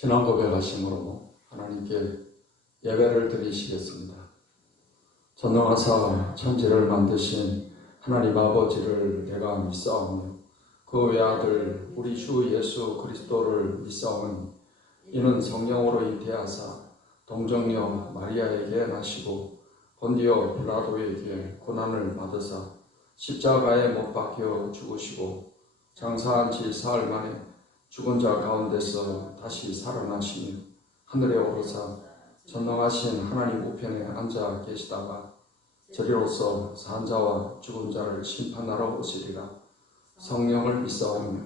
신앙 고백하심으로 하나님께 예배를 드리시겠습니다. 전능하사 천지를 만드신 하나님 아버지를 내가 믿사오며 그 외아들 우리 주 예수 그리스도를 믿사오니 이는 성령으로 잉태하사 동정녀 마리아에게 나시고 본디오 빌라도에게 고난을 받으사 십자가에 못 박혀 죽으시고 장사한 지 사흘 만에 죽은 자 가운데서 다시 살아나시며 하늘에 오르사 전능하신 하나님 우편에 앉아 계시다가 저리로서 산 자와 죽은 자를 심판하러 오시리라. 성령을 믿사오며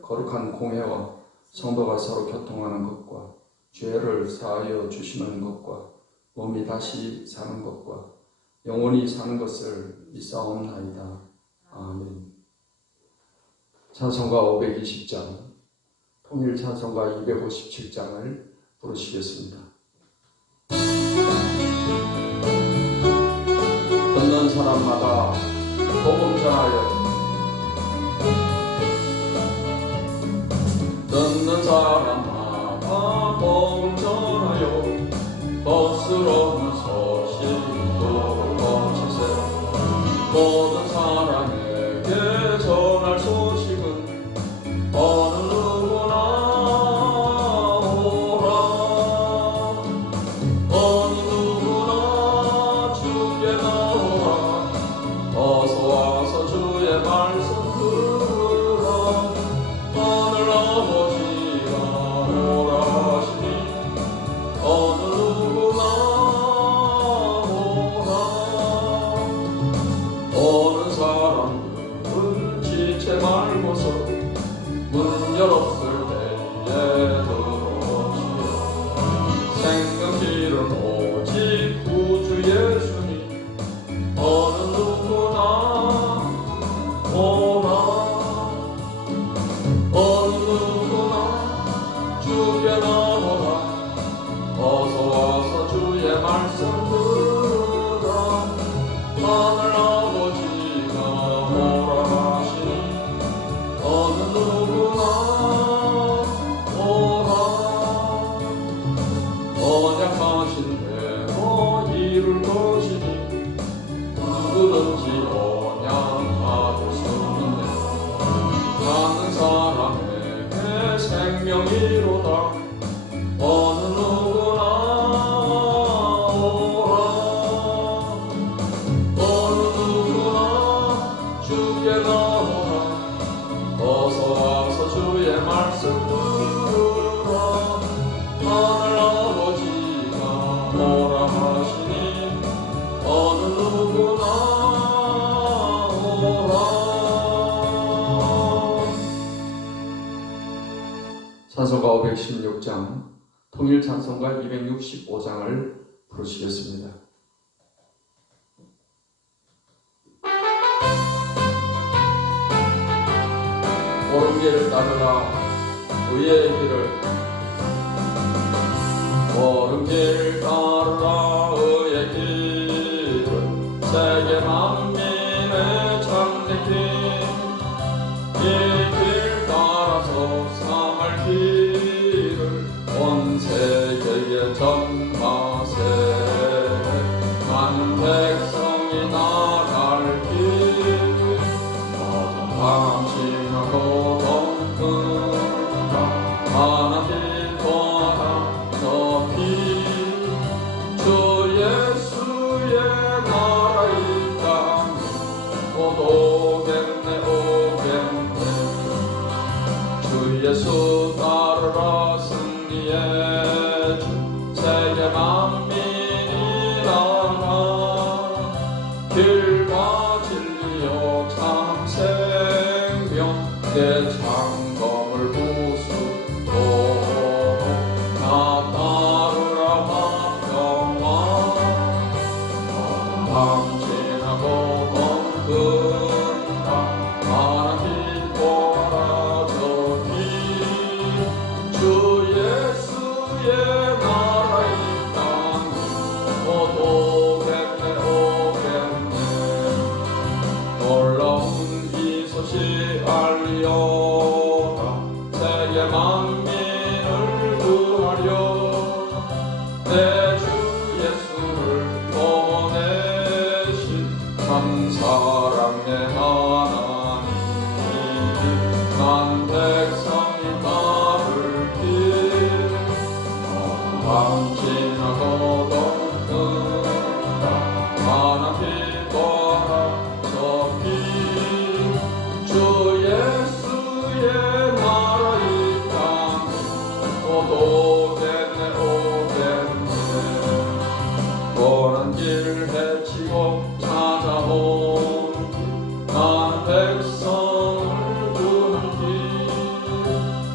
거룩한 공회와 성도가 서로 교통하는 것과 죄를 사하여 주시는 것과 몸이 다시 사는 것과 영원히 사는 것을 믿사옵나이다. 아멘. 찬송가 520장, 통일 찬송가 257장을 부르시겠습니다. 듣는 사람마다 복음 전하여, 듣는 사람마다 복음 전하여 거스러운 소식도 거치세. 모든 사람에게 전할 소식은 어느 누구나 오라. 어느 누구나 주께 나오라. 어서 와서 주의 말씀 들으라. 하늘 아버지가 오라 하시니 어느 누구나 오라. 오는 사람들은 지체 말고서 문 열었을 때에 들어오시오. 생명길은 오직 구주 예수니 어느 누구나 오라. 어느 누구나 주께 나오라. 어서 와서 주의 말씀 들으라. 하늘 아버지가 오라 하시니 어느 누구나 오라. 언약하신 대로 이룰 것이니 누구든지 언약 받을 수 있네. 가는 사람에게 생명이로다. 어느 누구나 오라. 어느 누구나 주께 나오라. 어서 와서 주의 말씀 들으라. 하늘 아버지가 오라 하시니 어느 누구나 오라. 찬송가 516장, 통일 찬송가 265장을 부르시겠습니다. 옳은 길을 따르라. 의의 길을. 옳은 길 따르라. 의의 길을. 세계 만민의 참된 길. 이 길 따라서 사할 길을 온 세계에 전파세. 많은 백성이 나갈 길. 모든 방심하고 덩끈다. 하나 빛보다 높이. 주 예수의 나라 이 땅에 곧 오겠네 오겠네. 주 예수 따르라. 승리의 주 세계 만민이 나가. 길과 진리요 참 생명 내 창검을 부수고. 나 따르라 화평왕. 방진하고 덩끈다. 하나 빛보라 저기. 주 예수의 나라 이 땅에 곧 오겠네 오겠네. 놀라운 이 소식 알리오라. 세계 만민을 구하라. 오겠네 오겠네 고난 길 헤치고 찾아온 난 백성을 구는 길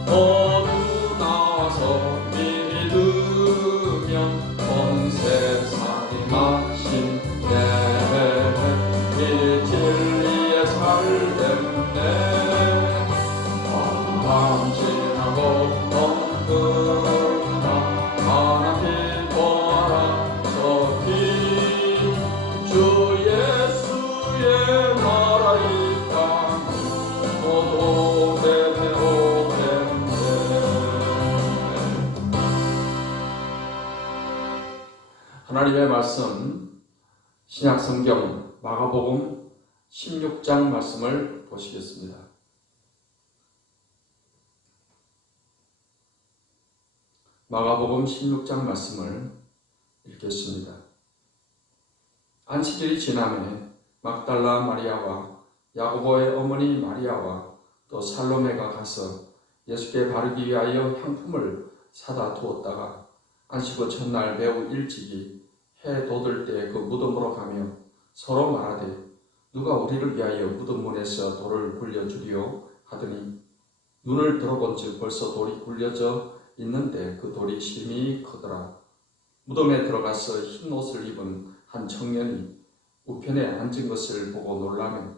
모두 나와서 믿으며 온 세상이 마신 이 진리에 살겠네 바람 지나고 덩그나 하나님 보아라 저기 주 예수의 나라 이 땅 모두 오겠네 오겠네. 하나님의 말씀 신약성경 마가복음 16장 말씀을 보시겠습니다. 마가복음 16장 말씀을 읽겠습니다. 안식일이 지남에 막달라 마리아와 야고보의 어머니 마리아와 또 살로메가 가서 예수께 바르기 위하여 향품을 사다 두었다가 안식 후 첫날 매우 일찍이 해 돋을 때 그 무덤으로 가며 서로 말하되 누가 우리를 위하여 무덤 문에서 돌을 굴려주리요 하더니 눈을 들어본즉 벌써 돌이 굴려져 있는데 그 돌이 심히 크더라. 무덤에 들어가서 흰 옷을 입은 한 청년이 우편에 앉은 것을 보고 놀라며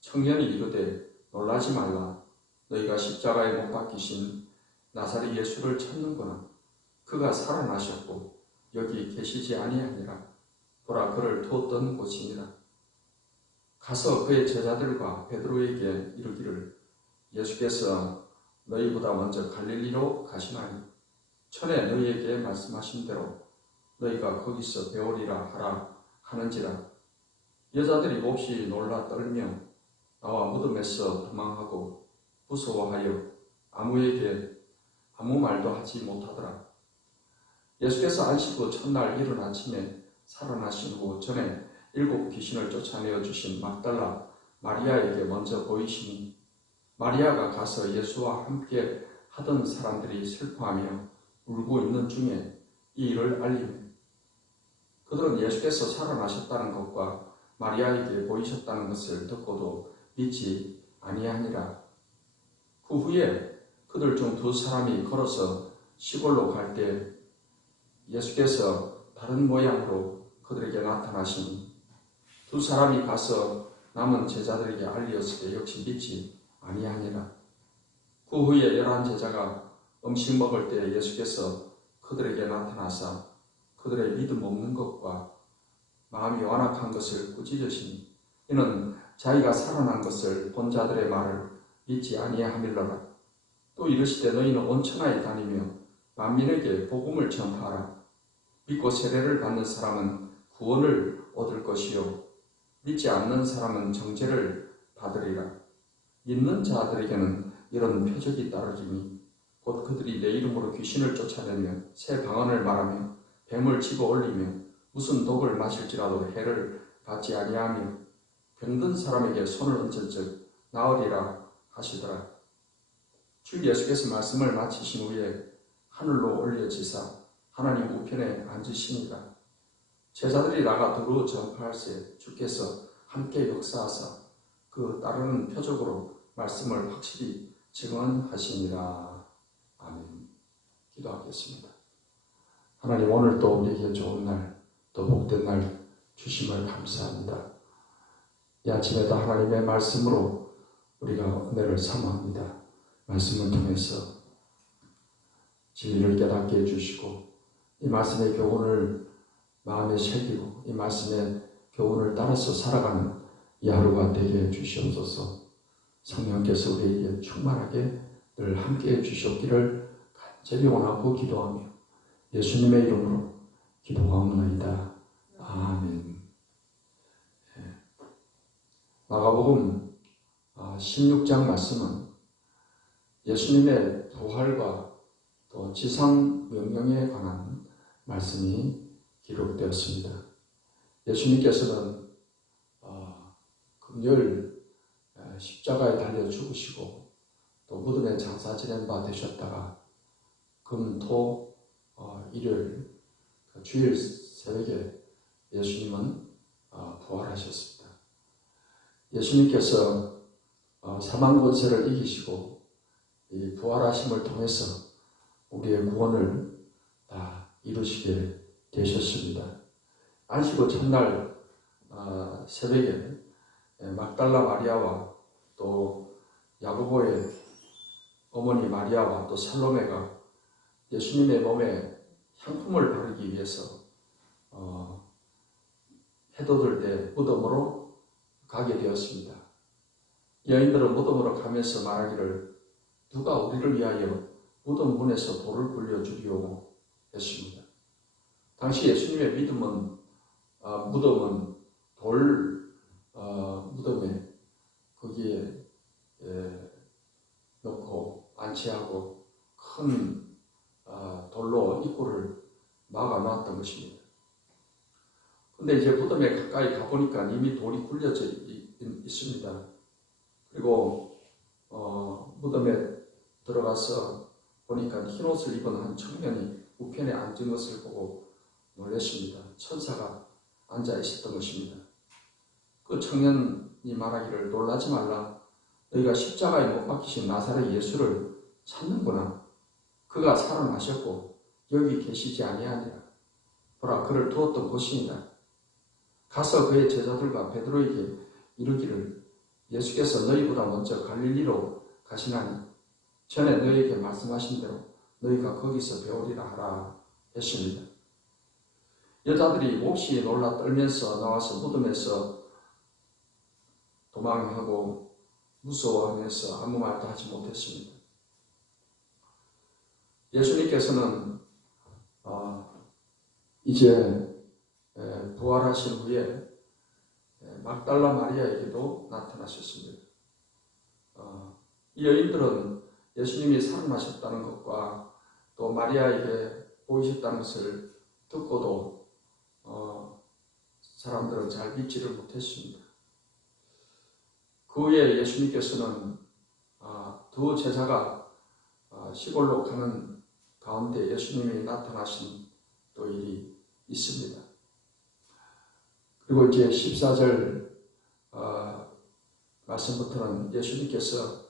청년이 이르되 놀라지 말라. 너희가 십자가에 못 박히신 나사렛 예수를 찾는구나. 그가 살아나셨고 여기 계시지 아니하니라. 보라 그를 두었던 곳이니라. 가서 그의 제자들과 베드로에게 이르기를 예수께서 너희보다 먼저 갈릴리로 가시나니 전에 너희에게 말씀하신 대로 너희가 거기서 배우리라 하라 하는지라. 여자들이 몹시 놀라 떨며 나와 무덤에서 도망하고 무서워하여 아무에게 아무 말도 하지 못하더라. 예수께서 안식 후 첫날 이른 아침에 살아나신 후 전에 7 귀신을 쫓아내어 주신 막달라 마리아에게 먼저 보이시니 마리아가 가서 예수와 함께 하던 사람들이 슬퍼하며 울고 있는 중에 이 일을 알리며 그들은 예수께서 살아나셨다는 것과 마리아에게 보이셨다는 것을 듣고도 믿지 아니하니라. 그 후에 그들 중 2 사람이 걸어서 시골로 갈 때 예수께서 다른 모양으로 그들에게 나타나시니 2 사람이 가서 남은 제자들에게 알리었을 때 역시 믿지 아니하니라. 그 후에 11 제자가 음식 먹을 때 예수께서 그들에게 나타나사 그들의 믿음 없는 것과 마음이 완악한 것을 꾸짖으시니 이는 자기가 살아난 것을 본 자들의 말을 믿지 아니함일러라. 또 이르시되 너희는 온 천하에 다니며 만민에게 복음을 전파하라. 믿고 세례를 받는 사람은 구원을 얻을 것이요 믿지 않는 사람은 정죄를 받으리라. 믿는 자들에게는 이런 표적이 따르리니 곧 그들이 내 이름으로 귀신을 쫓아내며 새 방언을 말하며 뱀을 집어 올리며 무슨 독을 마실지라도 해를 받지 아니하며 병든 사람에게 손을 얹은즉 나으리라 하시더라. 주 예수께서 말씀을 마치신 후에 하늘로 올려지사 하나님 우편에 앉으시니라. 제자들이 나가 두루 전파할새 주께서 함께 역사하사 그 따르는 표적으로 말씀을 확실히 증언하시니라. 아멘. 기도하겠습니다. 하나님 오늘 또 우리에게 좋은 날, 또 복된 날 주심을 감사합니다. 이 아침에도 하나님의 말씀으로 우리가 은혜를 삼아합니다. 말씀을 통해서 진리를 깨닫게 해주시고 이 말씀의 교훈을 마음에 새기고 이 말씀의 교훈을 따라서 살아가는 이 하루가 되게 해주시옵소서. 성령께서 우리에게 충만하게 늘 함께 해주셨기를 간절히 원하고 기도하며 예수님의 이름으로 기도하옵나이다. 아멘. 마가복음 16장 말씀은 예수님의 부활과 또 지상 명령에 관한 말씀이 기록되었습니다. 예수님께서는 금요일 십자가에 달려 죽으시고 또 무덤에 장사 지낸 바 되셨다가 금, 토, 일요일, 주일 새벽에 예수님은 부활하셨습니다. 예수님께서 사망 권세를 이기시고 이 부활하심을 통해서 우리의 구원을 다 이루시게 되셨습니다. 안식 후 첫날 새벽에 막달라 마리아와 또 야고보의 어머니 마리아와 또 살로메가 예수님의 몸에 향품을 바르기 위해서 해돋을 때 무덤으로 가게 되었습니다. 여인들은 무덤으로 가면서 말하기를 누가 우리를 위하여 무덤 문에서 돌을 굴려주리오 했습니다. 당시 예수님의 믿음은 무덤은 무덤에 거기에 넣고 안치하고 큰 돌로 입구를 막아 놨던 것입니다. 근데 이제 무덤에 가까이 가보니까 이미 돌이 굴려져 있습니다. 그리고 무덤에 들어가서 보니까 흰옷을 입은 한 청년이 우편에 앉은 것을 보고 놀랐습니다. 천사가 앉아 있었던 것입니다. 그 청년이 말하기를 놀라지 말라. 너희가 십자가에 못 박히신 나사렛 예수를 찾는구나. 그가 살아나셨고 여기 계시지 아니하니라. 보라 그를 두었던 곳이니라. 가서 그의 제자들과 베드로에게 이르기를 예수께서 너희보다 먼저 갈릴리로 가시나니 전에 너희에게 말씀하신 대로 너희가 거기서 배우리라 하라 했습니다. 여자들이 몹시 놀라 떨면서 나와서 무덤에서 도망하고 무서워하면서 아무 말도 하지 못했습니다. 예수님께서는 이제 부활하신 후에 막달라 마리아에게도 나타나셨습니다. 이 여인들은 예수님이 살아나셨다는 것과 또 마리아에게 보이셨다는 것을 듣고도 사람들은 잘 믿지를 못했습니다. 그 후에 예수님께서는 두 제자가 시골로 가는 가운데 예수님이 나타나신 또 일이 있습니다. 그리고 이제 14절 말씀부터는 예수님께서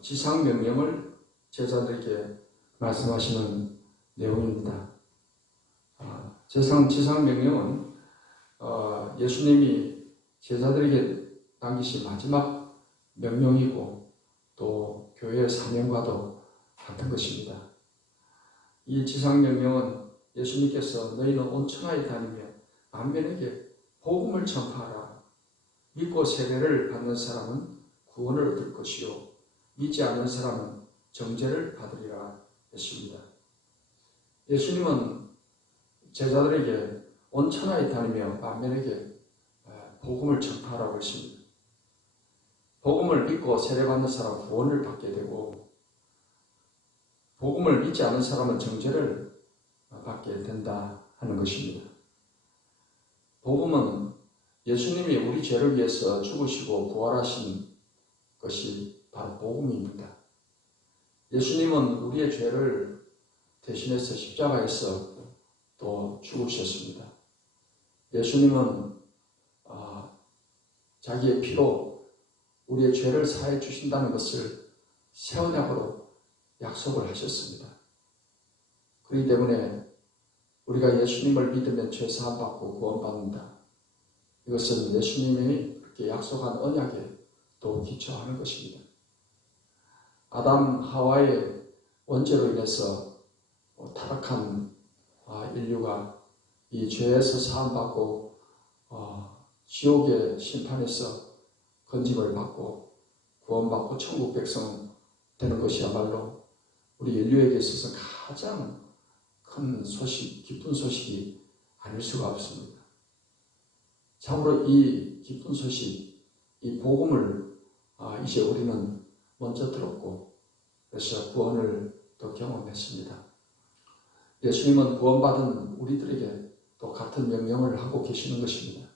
지상명령을 제자들에게 말씀하시는 내용입니다. 지상명령은 예수님이 제자들에게 남기신 마지막 명령이고 또 교회의 사명과도 같은 것입니다. 이 지상명령은 예수님께서 너희는 온 천하에 다니며 만민에게 복음을 전파하라. 믿고 세례를 받는 사람은 구원을 얻을 것이요 믿지 않는 사람은 정죄를 받으리라 했습니다. 예수님은 제자들에게 온 천하에 다니며 만민에게 복음을 전파하라고 했습니다. 복음을 믿고 세례받는 사람은 구원을 받게 되고 복음을 믿지 않는 사람은 정죄를 받게 된다 하는 것입니다. 복음은 예수님이 우리 죄를 위해서 죽으시고 부활하신 것이 바로 복음입니다. 예수님은 우리의 죄를 대신해서 십자가에서 또 죽으셨습니다. 예수님은 자기의 피로 우리의 죄를 사해 주신다는 것을 새 언약으로 약속을 하셨습니다. 그렇기 때문에 우리가 예수님을 믿으면 죄 사함 받고 구원받는다. 이것은 예수님이 그렇게 약속한 언약에 또 기초하는 것입니다. 아담 하와의 원죄로 인해서 타락한 인류가 이 죄에서 사함 받고 지옥의 심판에서 건짐을 받고 구원받고 천국 백성 되는 것이야말로 우리 인류에게 있어서 가장 큰 소식, 기쁜 소식이 아닐 수가 없습니다. 참으로 이 기쁜 소식, 이 복음을 이제 우리는 먼저 들었고 그래서 구원을 또 경험했습니다. 예수님은 구원받은 우리들에게 또 같은 명령을 하고 계시는 것입니다.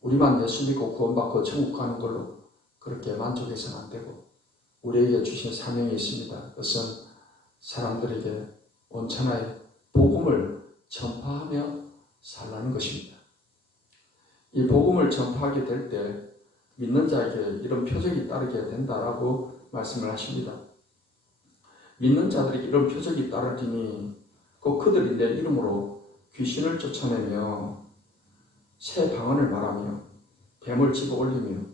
우리만 예수 믿고 구원받고 천국 가는 걸로 그렇게 만족해서는 안 되고 우리에게 주신 사명이 있습니다. 그것은 사람들에게 온 천하에 복음을 전파하며 살라는 것입니다. 이 복음을 전파하게 될 때 믿는 자에게 이런 표적이 따르게 된다라고 말씀을 하십니다. 믿는 자들에게 이런 표적이 따르리니 곧 그들이 내 이름으로 귀신을 쫓아내며 새 방언을 말하며 뱀을 집어 올리며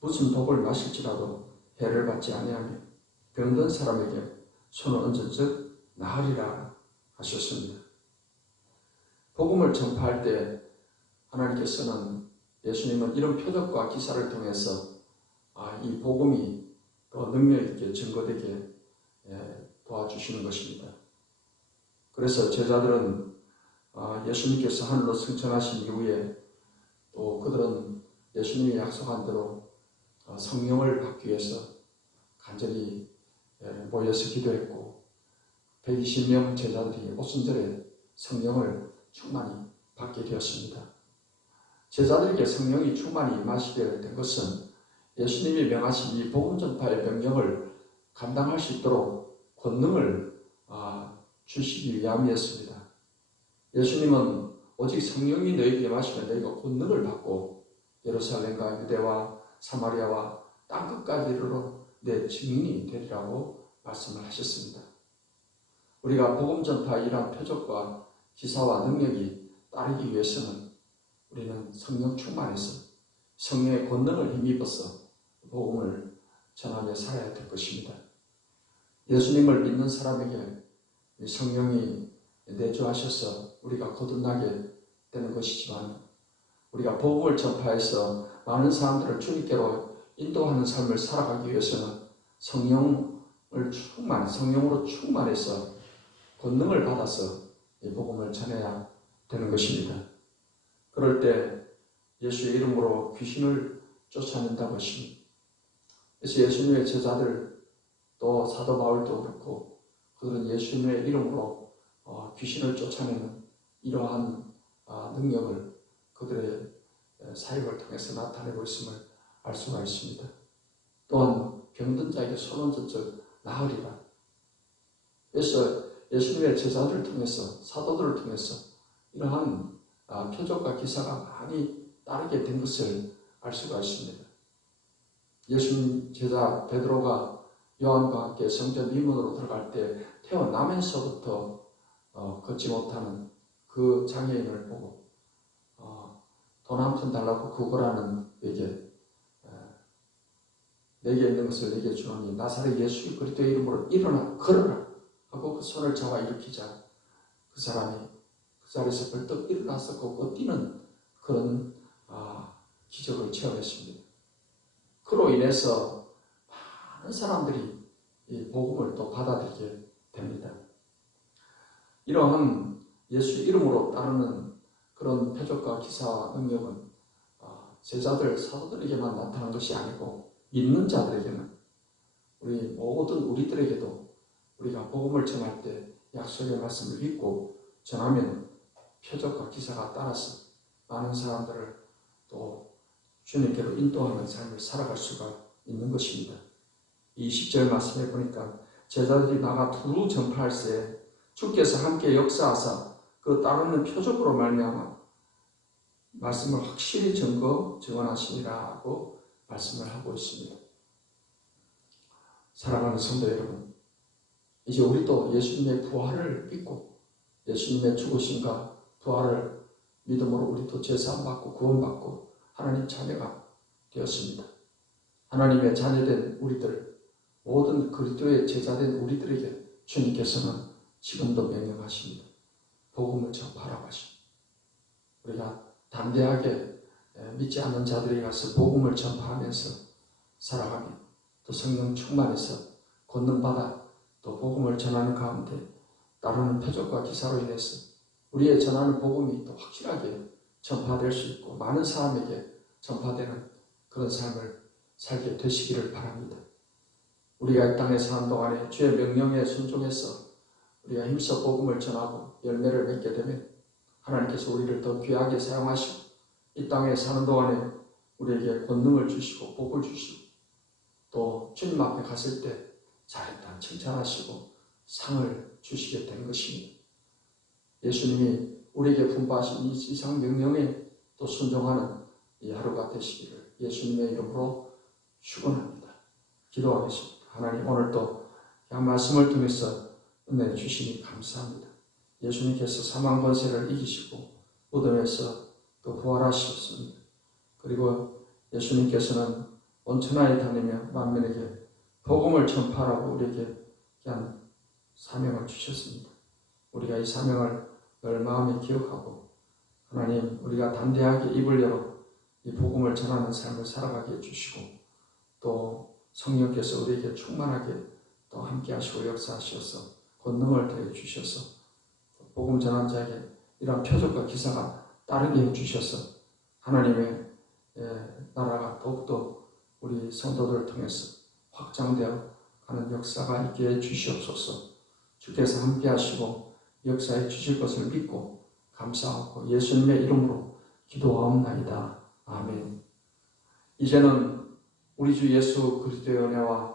무슨 독을 마실지라도 해를 받지 아니하며 병든 사람에게 손을 얹은 즉 나으리라 하셨습니다. 복음을 전파할 때 하나님께서는 예수님은 이런 표적과 기사를 통해서 이 복음이 더 능력 있게 증거되게 도와주시는 것입니다. 그래서 제자들은 예수님께서 하늘로 승천하신 이후에 또 그들은 예수님이 약속한 대로 성령을 받기 위해서 간절히 모여서 기도했고 120명 제자들이 오순절에 성령을 충만히 받게 되었습니다. 제자들에게 성령이 충만히 임하시게 된 것은 예수님이 명하신 이 복음 전파의 명령을 감당할 수 있도록 권능을 주시기 위함이었습니다. 예수님은 오직 성령이 너희에게 임하시면 너희가 권능을 받고 예루살렘과 유대와 사마리아와 땅끝까지 이르러 내 증인이 되리라고 말씀을 하셨습니다. 우리가 복음 전파의 이러한 표적과 기사와 능력이 따르기 위해서는 우리는 성령 충만해서 성령의 권능을 힘입어서 복음을 전하며 살아야 될 것입니다. 예수님을 믿는 사람에게 성령이 내주하셔서 우리가 거듭나게 되는 것이지만 우리가 복음을 전파해서 많은 사람들을 주님께로 인도하는 삶을 살아가기 위해서는 성령으로 충만해서 권능을 받아서 이 복음을 전해야 되는 것입니다. 그럴 때 예수의 이름으로 귀신을 쫓아낸다고 했습니다. 그래서 예수님의 제자들 또 사도 바울도 그렇고 그들은 예수님의 이름으로 귀신을 쫓아내는 이러한 능력을 그들의 사역을 통해서 나타내고 있음을 알 수가 있습니다. 또한 병든 자에게 손 얹은 즉 나으리라. 그래서 예수님의 제자들을 통해서 사도들을 통해서 이러한 표적과 기사가 많이 따르게 된 것을 알 수가 있습니다. 예수님 제자 베드로가 요한과 함께 성전 미문으로 들어갈 때 태어나면서부터 걷지 못하는 그 장애인을 보고 돈 한 푼 달라고 구걸하는 내게 있는 것을 내게 주노니 나사렛 예수 그리스도의 이름으로 일어나 걸어라 하고 그 손을 잡아 일으키자 그 사람이 그 자리에서 벌떡 일어나서 걷고 뛰는 그런 기적을 체험했습니다. 그로 인해서 많은 사람들이 이 복음을 또 받아들이게 됩니다. 이러한 예수 이름으로 따르는 그런 표적과 기사와 능력은 제자들, 사도들에게만 나타난 것이 아니고 믿는 자들에게는 우리들에게도 우리가 복음을 전할 때 약속의 말씀을 믿고 전하면 표적과 기사가 따라서 많은 사람들을 또 주님께로 인도하는 삶을 살아갈 수가 있는 것입니다. 20절 말씀해 보니까 제자들이 나가 두루 전파할세 주께서 함께 역사하사 그 따르는 표적으로 말미암아 말씀을 확실히 증언하시니라고 말씀을 하고 있습니다. 사랑하는 성도 여러분, 이제 우리도 예수님의 부활을 믿고 예수님의 죽으심과 부활을 믿음으로 우리도 제사함받고 구원받고 하나님 자녀가 되었습니다. 하나님의 자녀된 우리들, 모든 그리스도의 제자된 우리들에게 주님께서는 지금도 명령하십니다. 복음을 전파하라고 하십니다. 우리가 담대하게 믿지 않는 자들이 가서 복음을 전파하면서 살아가며 또 성령 충만해서 권능받아 또 복음을 전하는 가운데 따르는 표적과 기사로 인해서 우리의 전하는 복음이 또 확실하게 전파될 수 있고 많은 사람에게 전파되는 그런 삶을 살게 되시기를 바랍니다. 우리가 이 땅에 사는 동안에 주의 명령에 순종해서 우리가 힘써 복음을 전하고 열매를 맺게 되면 하나님께서 우리를 더 귀하게 사용하시고 이 땅에 사는 동안에 우리에게 권능을 주시고 복을 주시고 또 주님 앞에 갔을 때 잘했다 칭찬하시고 상을 주시게 된 것입니다. 예수님이 우리에게 분부하신 이 지상 명령에 또 순종하는 이 하루가 되시기를 예수님의 이름으로 축원합니다. 기도하겠습니다. 하나님, 오늘도 이 말씀을 통해서 은혜 주시니 감사합니다. 예수님께서 사망 권세를 이기시고 무덤에서 또 부활하셨습니다. 그리고 예수님께서는 온 천하에 다니며 만민에게 복음을 전파하라고 우리에게 귀한 사명을 주셨습니다. 우리가 이 사명을 늘 마음에 기억하고 하나님, 우리가 담대하게 입을 열어 이 복음을 전하는 삶을 살아가게 해주시고 또 성령께서 우리에게 충만하게 또 함께 하시고 역사하셔서 권능을 더해 주셔서 복음 전한 자에게 이러한 표적과 기사가 따르게 해주셔서 하나님의 나라가 더욱더 우리 성도들을 통해서 확장되어 가는 역사가 있게 해주시옵소서. 주께서 함께 하시고 역사해 주실 것을 믿고 감사하고 예수님의 이름으로 기도하옵나이다. 아멘. 이제는 우리 주 예수 그리스도의 은혜와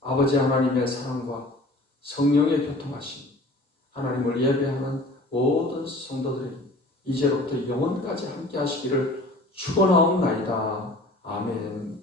아버지 하나님의 사랑과 성령의 교통하심, 하나님을 예배하는 모든 성도들이 이제로부터 영원까지 함께 하시기를 축원하옵나이다. 아멘.